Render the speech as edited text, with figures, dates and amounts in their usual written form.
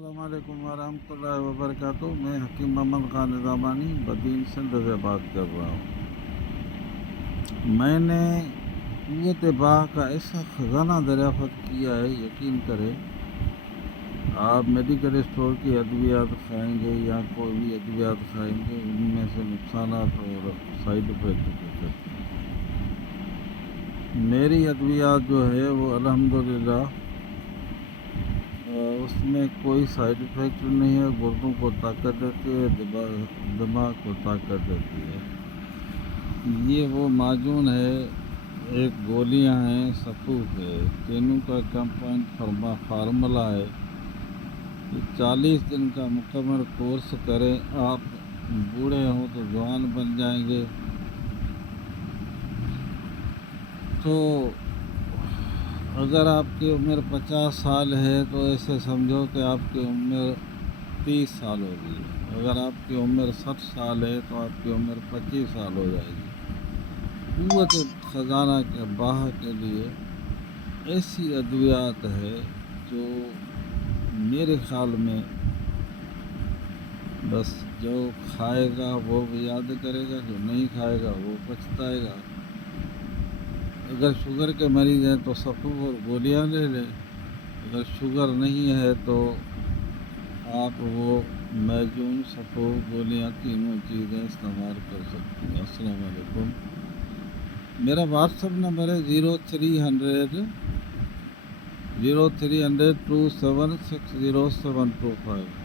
السلام علیکم ورحمۃ اللہ وبرکاتہ۔ میں حکیم محمد خان نظامانی بدین سندھ سے بات کر رہا ہوں۔ میں نے قوت باہ کا ایسا خزانہ دریافت کیا ہے، یقین کرے آپ میڈیکل اسٹور کی ادویات کھائیں گے یا کوئی بھی ادویات کھائیں گے، ان میں سے نقصانات اور سائیڈ افیکٹ ہو سکتے ہیں۔ میری ادویات جو ہے وہ الحمدللہ اس میں کوئی سائیڈ افیکٹ نہیں ہے، گردوں کو طاقت دیتی ہے، دماغ کو طاقت دیتی ہے۔ یہ وہ معجون ہے، ایک گولیاں ہیں، سفوف ہے، تینوں کا کمپاؤنڈ فارمولہ ہے۔ 40 دن کا مکمل کورس کریں، آپ بوڑھے ہوں تو جوان بن جائیں گے۔ تو اگر آپ کی عمر 50 سال ہے تو ایسے سمجھو کہ آپ کی عمر 30 سال ہوگی۔ اگر آپ کی عمر 60 سال ہے تو آپ کی عمر 25 سال ہو جائے گی۔ قوت خزانہ کے باہ کے لیے ایسی ادویات ہے جو میرے خیال میں بس جو کھائے گا وہ بھی یاد کرے گا، جو نہیں کھائے گا وہ پچھتائے گا۔ اگر شوگر کے مریض ہیں تو سفوف اور گولیاں لے لیں، اگر شوگر نہیں ہے تو آپ وہ معجون، سفوف، گولیاں تینوں چیزیں استعمال کر سکتے ہیں۔ السلام علیکم۔ میرا واٹس ایپ نمبر ہے 0300 2760725۔